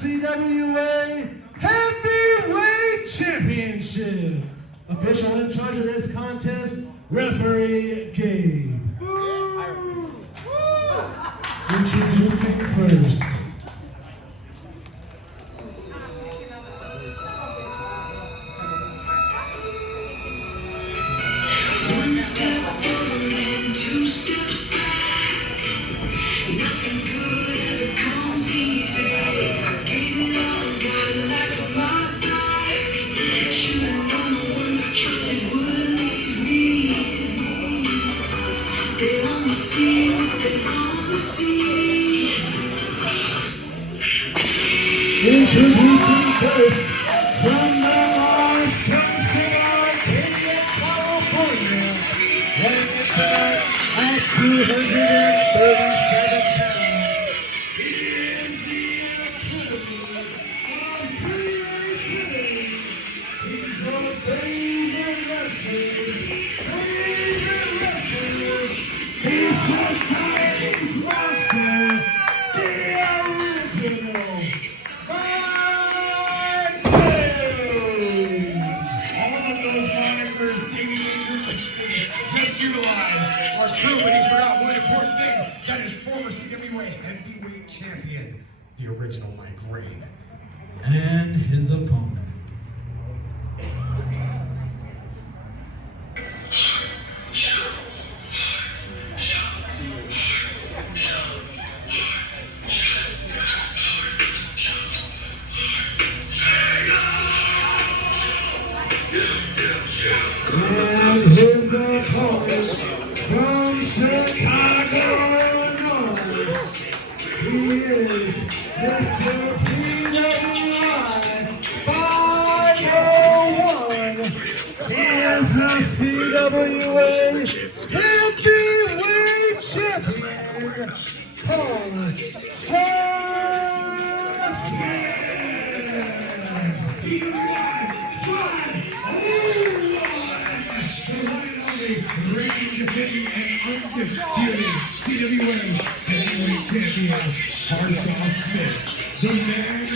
CWA Heavyweight Championship. Official in charge of this contest, referee Gabe. Introducing first. One step forward and two steps back. Nothing good ever comes easy. I gave it all and got a knife in my back. Should've known the ones I trusted would leave me. They only see what they only see. Introducing first from the Los Angeles, California, weighing in at 237 pounds. He is the epitome of creativity. He's your favorite wrestler. He's society's monster, the original. Just utilized are true, but he forgot one important thing. That is former CWA heavyweight champion, the original Rayne. And his opponent. And his opponent from Chicago, Illinois, he is Mr. PWI 501. He is the CWA Heavyweight Champion, Rayne defending an undisputed CWA heavyweight champion, Harshaw Smith, the man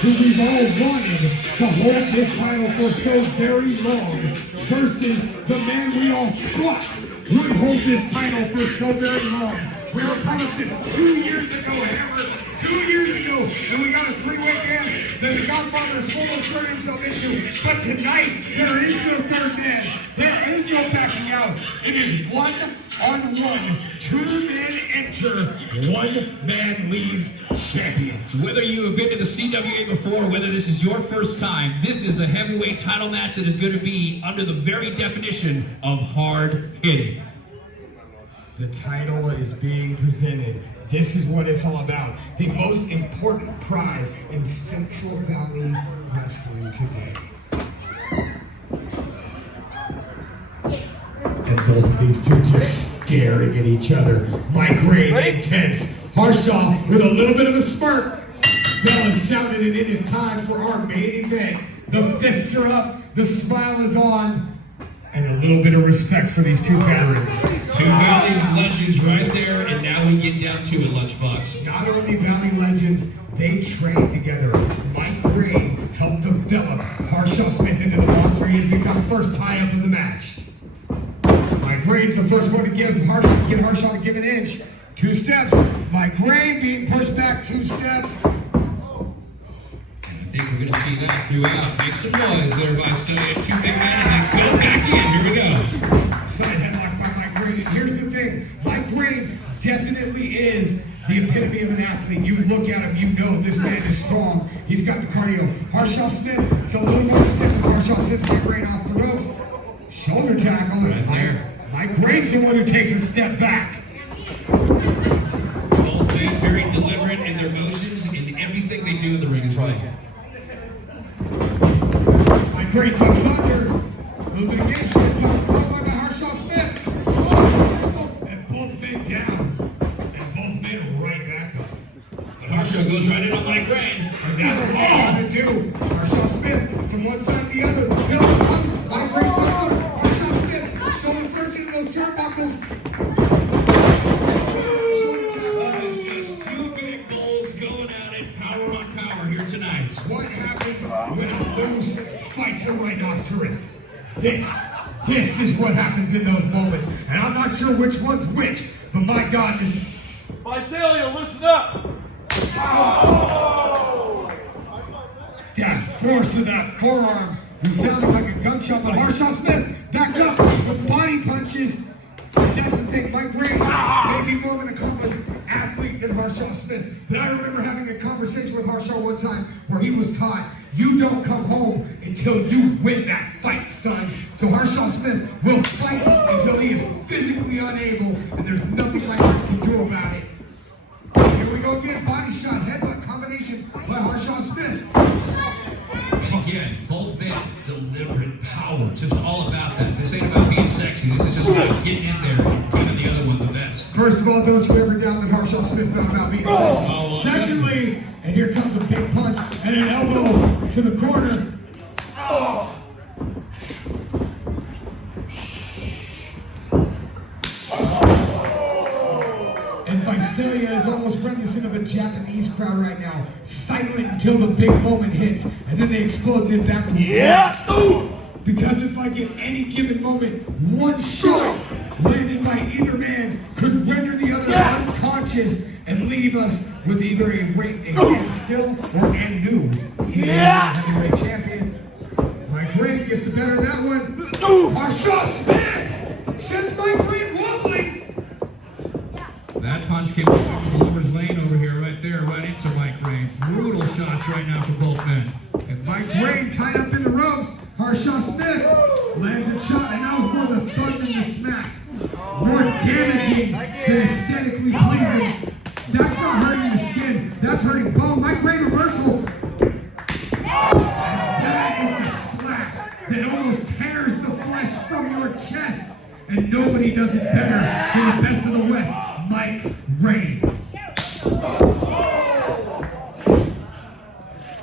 who we've all wanted to hold this title for so very long, versus the man we all thought would hold this title for so very long. We were promised this 2 years ago, Hammer. 2 years ago, and we got a three-way dance that the Godfather Swole turned himself into. But tonight, there is no third man. There is no backing out. It is one-on-one. 2 men enter, 1 man leaves champion. Whether you have been to the CWA before, whether this is your first time, this is a heavyweight title match that is going to be under the very definition of hard hitting. The title is being presented. This is what it's all about. The most important prize in Central Valley Wrestling today. And both of these two just staring at each other. Rayne intense. Harshaw with a little bit of a smirk. Bell has sounded and it is time for our main event. The fists are up, the smile is on, and a little bit of respect for these two veterans. 2 Valley legends right there, and now we get down to it, Lunchbox. Not only Valley legends, they trained together. Rayne helped develop Harshaw Smith into the monster he has become first tie-up of the match. Rayne's the first one to get Harshaw to give an inch. 2 steps. Rayne being pushed back 2 steps. I think we're going to see that throughout. Make some noise there, Visalia. 2 big men, and then go back in. Here we go. Side headlock by Rayne. And here's the thing. Rayne definitely is the epitome of an athlete. You look at him, you know this man is strong. He's got the cardio. Harshaw Smith, it's a little more deceptive. Harshaw Smith to get Rayne off the ropes. Shoulder tackle. Right there. Rayne's the one who takes a step back. Both men very deliberate in their motions, and everything they do in the ring is right. Rayne tucks under. A little bit of engagement. Tucks under Harshaw Smith. And both men down. And both men right back up. But Harshaw goes right in on Rayne. And that's what they want to do. Harshaw Smith from one side to the other. Rayne tucks under. Harshaw Smith showing first into those turnbuckles. This is just 2 big bulls going at it. Power on torturous. This is what happens in those moments. And I'm not sure which one's which, but my God, this... Visalia, listen up! Oh! That force of that forearm, he sounded like a gunshot, but Harshaw Smith backed up with body punches. And that's the thing, Mike Rayne may be more of an accomplished athlete than Harshaw Smith. But I remember having a conversation with Harshaw one time where he was taught, you don't come home until you win that fight, son. So Harshaw Smith will fight until he is physically unable, and there's nothing Mike Rayne can do about it. Here we go again, body shot, headbutt combination by Harshaw Smith. Again, both men, deliberate power. It's just all about that. This ain't about being sexy. This is just about getting in there and giving the other one the best. First of all, don't you ever doubt that Harshaw Smith's not about being sexy. Oh, Secondly, and here comes a big punch and an elbow to the corner. And Visalia is almost reminiscent of a Japanese crowd right now. Silent until the big moment hits, and then they explode and then back to because it's like at any given moment, one shot landed by either man could render the other unconscious and leave us with either a still or a new CWA heavyweight champion. Mike Rayne gets the better of that one. Harshaw Smith sends Mike Rayne wobbling. That punch came from the lover's lane over here, right there, right into Mike Rayne. Brutal shots right now for both men. As Mike Rayne tied up in the ropes, Harshaw Smith lands a shot, and that was more the thud than the smack. More damaging than aesthetically pleasing. That's not hurting the skin, that's hurting bone. Mike Rayne reversal. And that is the slap that almost tears the flesh from your chest. And nobody does it better than the best of the West, Mike Rayne.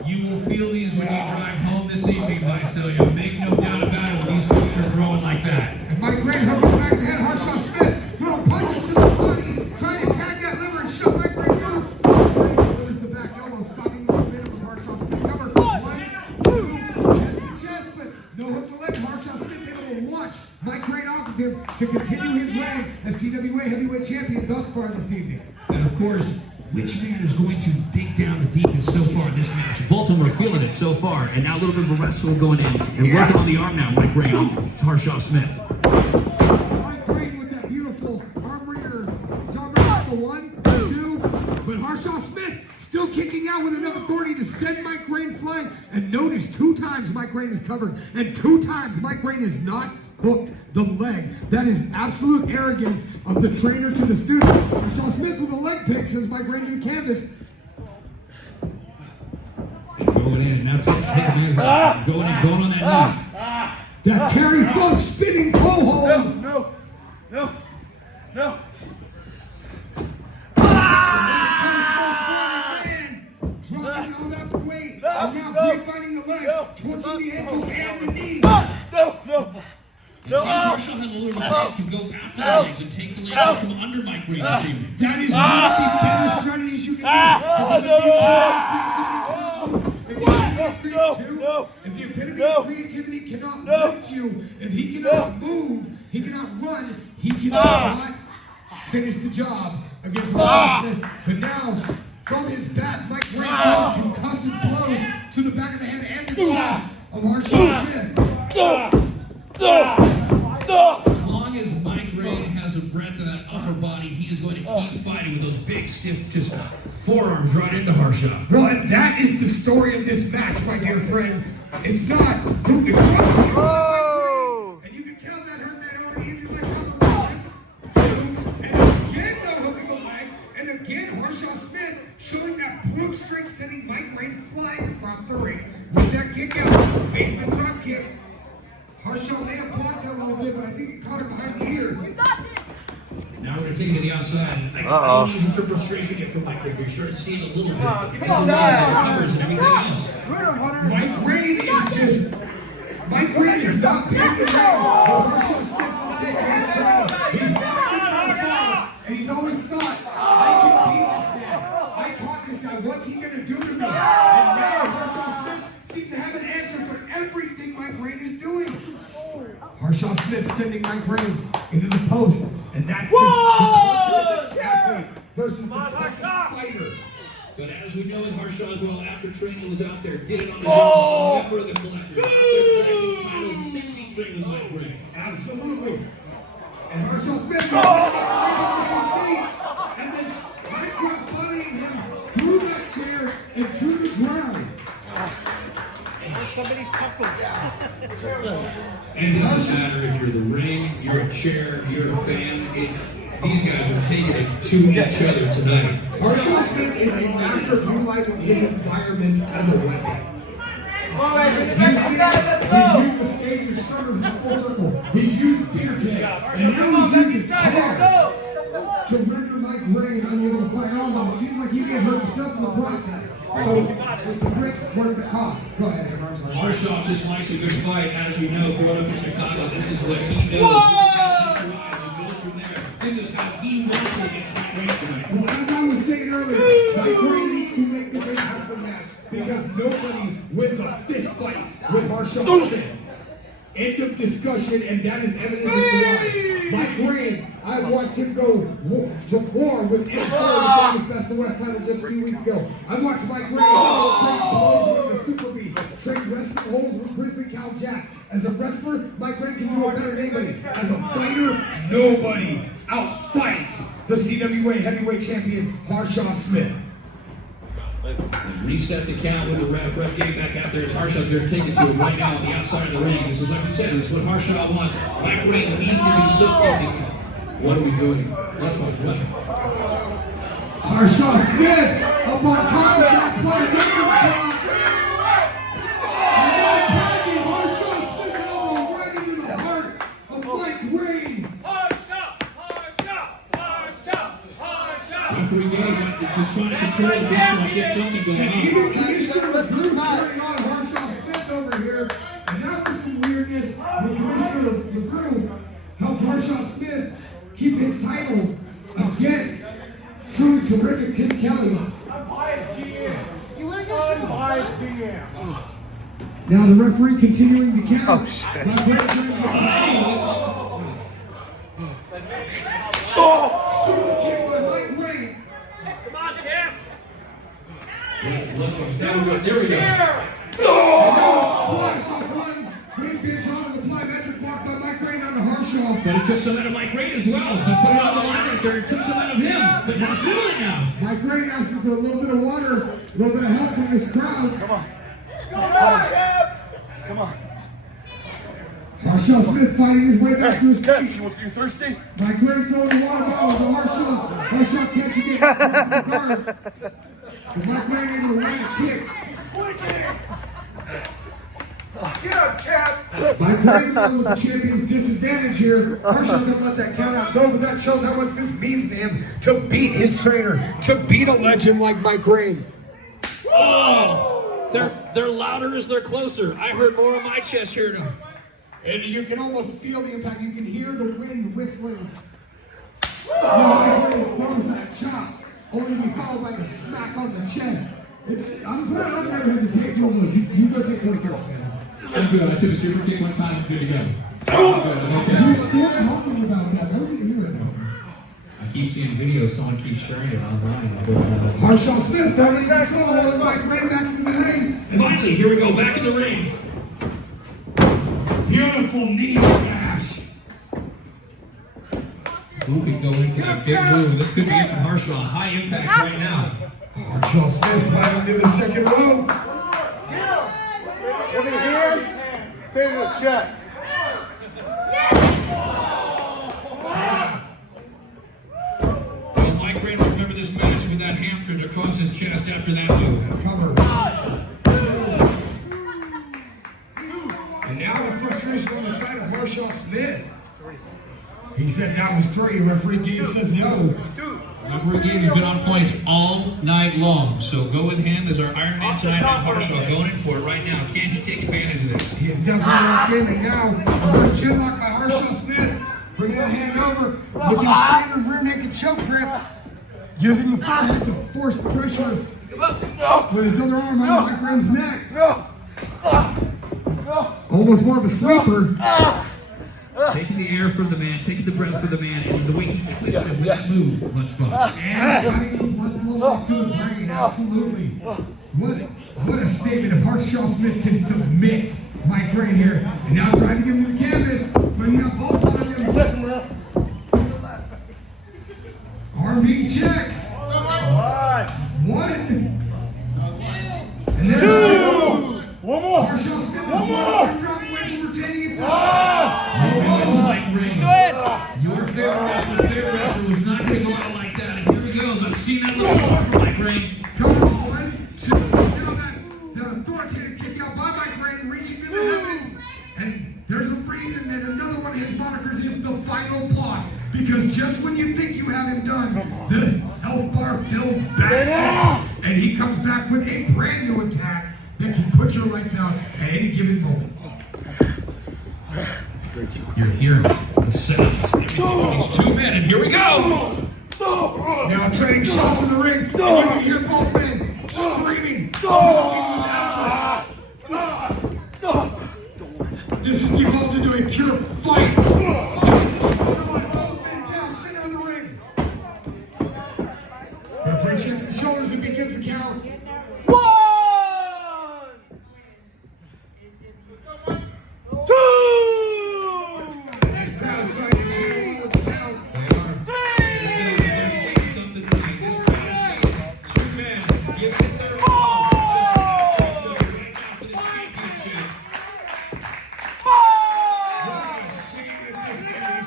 You will feel these when you drive home this evening, Visalia. Make no doubt about it when these two are throwing like that. And Mike Rayne hooking back the head. Harshaw Smith throwing punches to the body, trying to tag that liver and shut Mike Rayne down. Rayne delivers the back elbow, stopping the momentum of Harshaw Smith. Cover 1, 2, chest to chest, but no hook the leg. Harshaw Smith able to launch Mike Rayne off of him to continue his reign as CWA heavyweight champion thus far this evening. And of course, which man is going to dig down the deepest so far in this match? Both of them are feeling it so far, and now a little bit of a wrestle going in, and working on the arm now, Mike Rayne, Harshaw Smith. Mike Rayne with that beautiful arm rear jawbreaker, 1, 2, but Harshaw Smith still kicking out with enough authority to send Mike Rayne flying. And notice 2 times Mike Rayne is covered, and 2 times Mike Rayne is not hooked the leg. That is absolute arrogance of the trainer to the student. Harshaw Smith with a leg pick sends Mike Rayne to the canvas. Going in, and now taking hands going in, going on that knee. That Terry Funk spinning toe hold. No. Dropping all that weight, and now grapevine the leg, twerking the ankle and the knee. Harshaw had a little chance to go out to the legs and take the legs out from under Mike Rayne this evening. That is one of the better strategies you can do. If the epitome of creativity cannot lift you, if he cannot move, he cannot run, he cannot finish the job against Harshaw Smith. But now, from his back, Mike Rayne deals concussive blows to the back of the head and the chest of Harshaw Smith. As long as Mike Rayne has a breadth of that upper body, he is going to keep fighting with those big, stiff, just forearms right into Harshaw. Well, and that is the story of this match, my dear friend. It's not who can throw. And you can tell that hurt that already injured leg from the 1, 2, and again no hook of the leg, and again Harshaw Smith showing that brute strength, sending Mike Rayne flying across the ring with that kick out, basement drop kick. Harshaw may have blocked that a little bit, but I think it caught him behind the ear. Now we're going to take it to the outside. I don't use it for frustration yet from Mike Rayne, but you're starting to see it a little bit. I think the one has covers and everything else. Mike Rayne is not backing down. Harshaw Smith since his case training. He's watched him from afar, and he's always thought, I can beat this man. I taught this guy, what's he going to do to me? And now Harshaw Smith seems to have an answer for everything Mike Rayne is doing. Smith sending Mike Rayne into the post. And that's this athlete versus the toughest fighter. But as we know, with Harshaw as well, after training was out there, did it on his own, member of the collectors, out there collecting titles since he trained with Mike Rayne. Absolutely. And Harshaw Smith got his feet, and then Mike Rayne buddying him through that chair and to the ground. Somebody's knuckles. And it doesn't matter if you're the ring, you're a chair, you're a fan. These guys are taking it to each other tonight. Harshaw Smith is a master of utilizing his environment as a weapon. He's used the stage of struggles in a full circle. He's used beer kegs. And now he's using chairs to render Mike Rayne unable to fight on him. It seems like he may have hurt himself in the process. So, with the risk, where's the cost? Go ahead, Harshaw. Harshaw just likes a good fight. As we know, growing up in Chicago, this is what he knows. This is how he thrives and goes from there. This is how he wants it against Mike Rayne tonight. Well, as I was saying earlier, Mike Rayne needs to make this a wrestling match because nobody wins a fist fight with Harshaw Smith. End of discussion, and that is evidence as to why. Mike Rayne, I watched him go to war with Empire his Best of West title just a few weeks ago. I watched Mike Rayne trade blows with the Super Beast, trade wrestling holes with Grizzly Cal Jack. As a wrestler, Mike Rayne can do it better than anybody. As a fighter, nobody outfights the CWA heavyweight champion, Harshaw Smith. And reset the count with the ref. Ref getting back out there as Harshaw's going to take it to him right now on the outside of the ring. This is like we said, this is what Harshaw wants. Mike Rayne needs to do something. What are we doing? Let's watch what? Harshaw Smith up on top of that play. And now pounding Harshaw Smith elbow right into the heart of Mike Rayne. Referee game, just trying to control this one, get something going And on. even Commissioner LeFrew cheering on Harshaw Smith over here. And that was some weirdness when Commissioner LeFrew helped Harshaw Smith keep his title against truly terrific Tim Kelly. Now the referee continuing the count. Oh, shit. Super kick by Mike Rayne. Come on, champ. Let's watch. There we go. There we go. Splash off one. Great pitch onto the plyometric block by Mike Rayne onto Harshaw. But it took some out of Mike Rayne as well. He put it on the line right there. It took some out of him. But not feeling it now. Mike Rayne asking for a little bit of water, a little bit of help from this crowd. Come on. Come on. Harshaw Smith fighting his way back to his feet. You thirsty? Mike Rayne throwing the water bottle to Harshaw. Harshaw catching it from the guard. So Mike Rayne able to land a kick. Get up, champ. Mike Rayne going with the champion's disadvantage here. Harshaw gonna let that count out go, but that shows how much this means to him to beat his trainer, to beat a legend like Mike Rayne. Oh, they're louder as they're closer. I heard more on my chest hearing them. And you can almost feel the impact. You can hear the wind whistling. Mike Rayne throws that chop, only to be followed by the smack on the chest. I'm glad I'm not here to take one of those. You go take one first, man. I'm good. I took a super kick one time. I'm good to go. Okay. You're still talking about that. That was a year ago. I keep seeing videos. Someone keeps sharing it online. Harshaw Smith throwing control, rolling Mike Rayne back into the ring. Finally, here we go. Back in the ring. Beautiful knee smash. Who could go in for the big move? This could be it from Harshaw. High impact right now. Harshaw Smith climbing into the second row. Look at here. Say to the chest. Well, Mike Rayne will remember this match with that hamstring across his chest after that move. Cover. And now the frustration on the side of Harshaw Smith. He said that was 3. Referee Gabe says no. Referee Gabe has been on points all night long. So go with him as our Iron Man tonight. Now Harshaw going in for it right now. Can he take advantage of this? He is definitely locked in, and now the first chin lock by Harshaw Smith. Bringing that hand over with the standard rear naked choke grip. Using the forehead to force the pressure with his other arm on Mike Rayne's neck. Almost more of a sleeper. Taking the air from the man, taking the breath from the man, and the way he twisted with that move, Lunchbox. And cutting the blood flow off to the brain, absolutely. What a statement if Harshaw Smith can submit Mike Rayne here. And now driving him to the canvas, bringing up both on him. Arm being checked. One. And there's two. One more. Harshaw Smith is One more. drop away from retaining his time. Mike Rayne, your favorite wrestler was not going to go out like that. And here he goes. I've seen that little before from Mike Rayne. Cover 1, 2. Now that authoritative kick out by Mike Rayne, reaching to the heavens. And there's a reason that another one of his monikers is the final boss. Because just when you think you have him done, the health bar fills back up. And he comes back with a brand new attack that can put your lights out at any given moment. You're hearing the sounds. Everything of these two men, and here we go. Now trading shots in the ring, and you can hear both men screaming, punching with effort. This is devolved into a pure fight. Both men down, center of the ring. Referee checks the shoulders and begins the count. This crowd's trying to cheer along with the count. They're saying something right. This crowd is saying two men giving it their all. Just like it's over right now for this championship. What a shame that this man is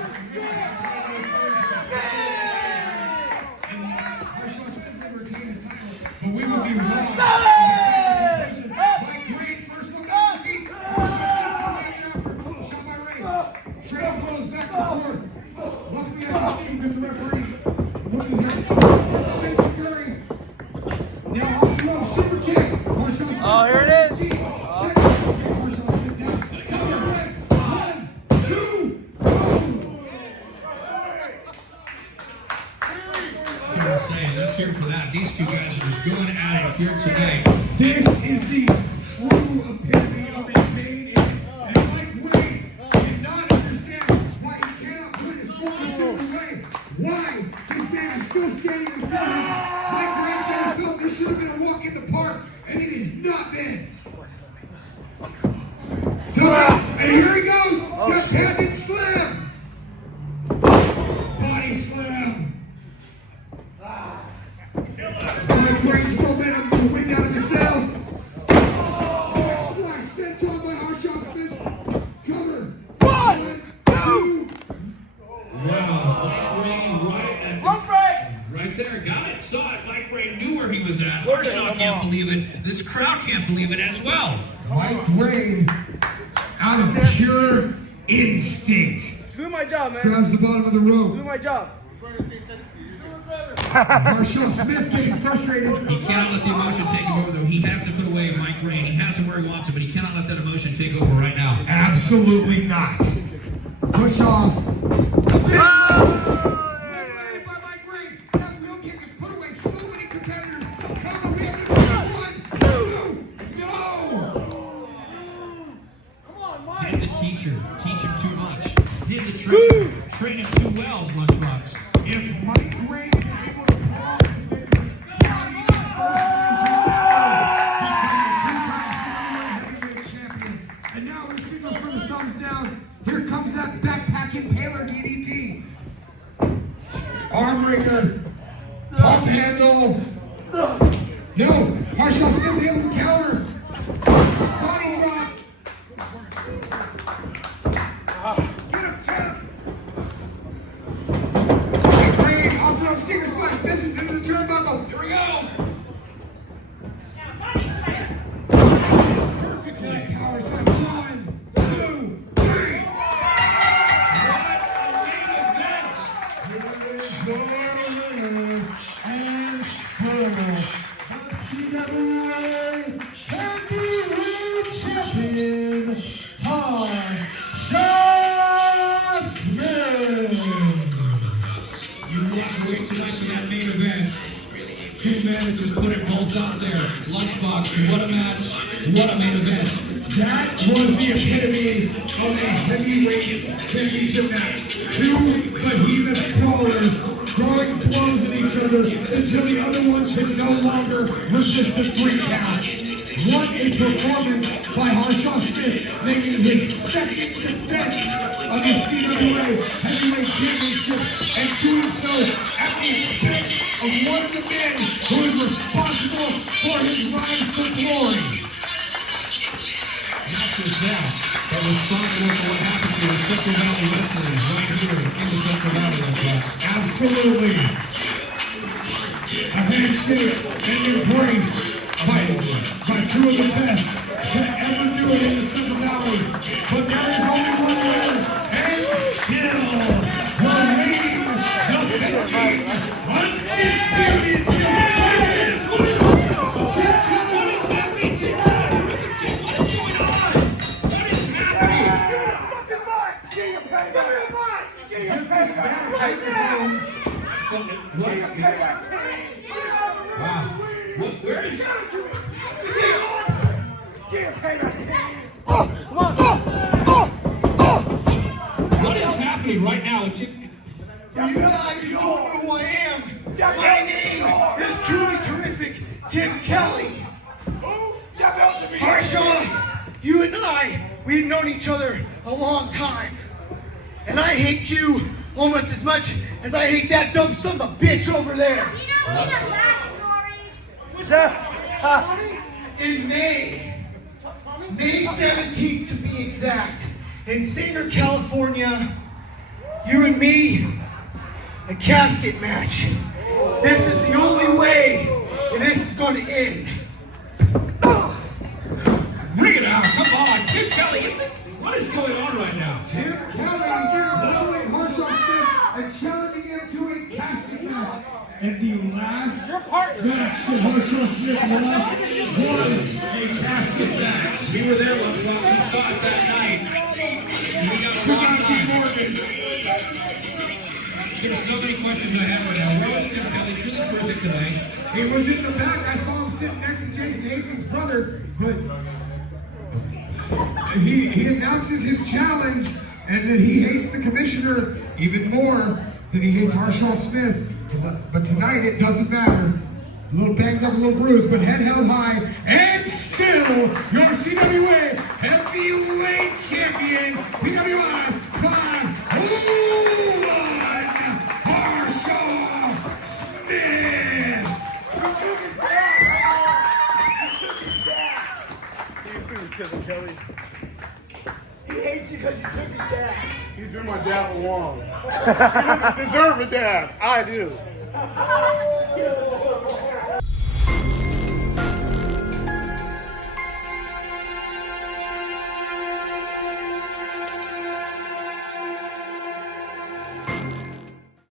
and Harshaw Smith will retain his title, but we will be wrong. Mike Rayne first look at his feet. Harshaw Smith coming out for shot by Rayne. Trading blows back and forth. Luckily I can see him because the referee moving his head. Split up and securing. Now off the rope, super kick. Harshaw Smith. Oh, here it is. Second. Harshaw Smith down. Cover break. 1, 2, boom. I'm saying, let's hear for that. These two guys are just going at it here today. This is the true epitome of a main event. And Mike Rayne cannot understand why he cannot put his focus in the way. Why this man is still standing in front of him. Mike Rayne said he felt this should have been a walk in the park, and it has not been. And here he goes. Got patented slam. Body slam. Mike Rayne's momentum to win out of the sails. Splash sent on by Harshaw Smith. Cover. 1, 2. Wow, Mike Rayne right there, got it, saw it. Mike Rayne knew where he was at. Harshaw can't believe it. This crowd can't believe it as well. Mike Rayne, out of pure instinct, Do my job, man. grabs the bottom of the Do rope. my job. Harshaw Smith getting frustrated. He cannot let the emotion take him over, though. He has to put away Mike Rayne. He has him where he wants him, but he cannot let that emotion take over right now. Absolutely not. Push off. Spin. Liberated by Mike Rayne. That wheel kick has put away so many competitors. Cover, we have to do 1, 2. No. Did the teacher teach him too much? Did the train him too well, Lunchbox? If Mike Rayne is able to prolong this victory, he'll be the first man to become a two-time CWA heavyweight champion. And now he signals for the thumbs down. Here comes that backpacking Paler DDT. Arm wringer, pump handle. No, Harshaw Smith able to counter. Body drop. Get him, champ. Mike Rayne, off throw, stinger splash, misses into the turnbuckle. Here we go. Perfectly power slam. 1, 2, 3. What a main event. Here is the winner and still the CWA heavyweight champion, Harshaw Smith. You walked away tonight from that main event. Two men that just put it both out there. Lunchbox, what a match, what a main event. That was the epitome of a heavyweight championship match. Two behemoth brawlers throwing blows at each other until the other one can no longer resist a 3 count. What a performance by Harshaw Smith, making his second defense of the CWA Heavyweight Championship, and doing so at the expense of one of the men who is responsible for his rise to glory. Not just that, but responsible for what happens to the Central Valley Wrestling right here in the Central Valley, folks. Absolutely. A handshake and embrace by two of the best to ever do it in the Central Valley. But there is only one winner, and still remaining defending undisputed champions. Tim Kelly Championship. What is happening? Wow. Where is... What is happening right now? You guys don't know who I am. My name is truly terrific Tim Kelly. Harshaw, you and we've known each other a long time. And I hate you almost as much as I hate that dumb son of a bitch over there. In May 17th to be exact, in Sanger, California, you and me, a casket match. This is the only way this is going to end. Bring it out, come on, Tim Kelly, what is going on right now? Tim Kelly leveling Harshaw Smith and challenging him to a casket match. And the last match that Harshaw Smith lost was a casket match. We were there once, we saw it that night. We got a lot of time. Morgan. There's so many questions I have right now. Rose, Tim Kelly, truly terrific tonight. He was in the back. I saw him sitting next to Jason Hastings' brother, but he announces his challenge and that he hates the commissioner even more than he hates Harshaw Smith. But tonight it doesn't matter. A little banged up, a little bruised, but head held high, and still your CWA Heavyweight Champion, PWI's Prime Harshaw Smith. See you soon, cousin Kelly. He hates you because you took his dad. He's been my dad all along. He doesn't deserve a dad. I do.